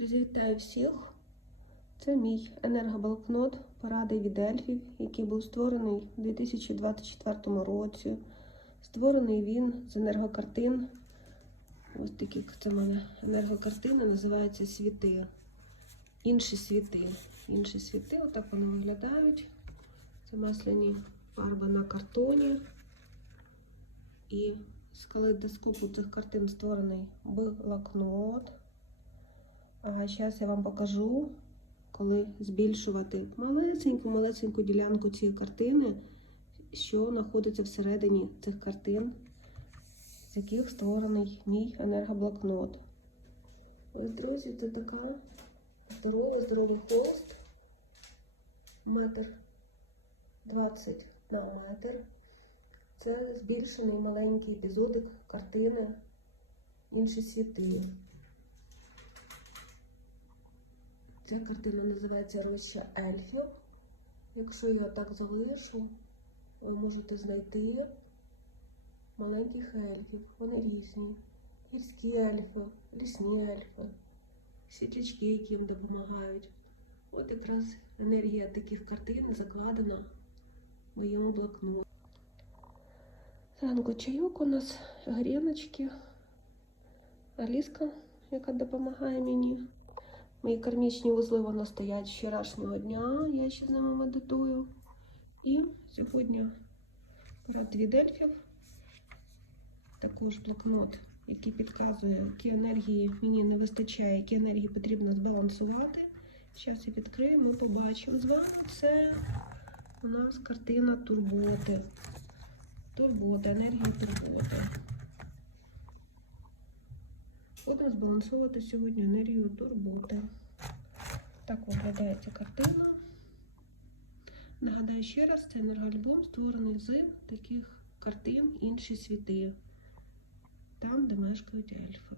Друзі, вітаю всіх! Це мій енергоблокнот поради від ельфів, який був створений у 2024 році. Створений він з енергокартин. Ось такі це в мене енергокартини, називаються світи. Інші світи. Інші світи, отак вони виглядають. Це масляні фарби на картоні. І з калейдоскопу цих картин створений блокнот. А зараз я вам покажу, коли збільшувати малесеньку-малесеньку ділянку цієї картини, що знаходиться всередині цих картин, з яких створений мій енергоблокнот. Ось, друзі, це така здорова, здоровий холст. Метр 20 на метр. Це збільшений маленький епізодик картини Інші світи. Ця картина називається Роща ельфів. Якщо я так залишу, ви можете знайти маленьких ельфів. Вони різні. Гірські ельфи, лісні ельфи, світлячки, які їм допомагають. От якраз енергія таких картин закладена в моєму блокноті. Зранку чайок у нас гріночки, Аліска, яка допомагає мені. Мої кармічні вузли воно стоять вчорашнього дня, я ще з ними медитую. І сьогодні парад від ельфів. Також блокнот, який підказує, які енергії мені не вистачає, які енергії потрібно збалансувати. Зараз я відкрию, ми побачимо з вами. Це у нас картина турботи. Турбота, енергія турботи. Будемо збалансовувати сьогодні енергію турботи. Так виглядає ця картина. Нагадаю ще раз, це енергоальбом створений з таких картин інші світи, там, де мешкають ельфи.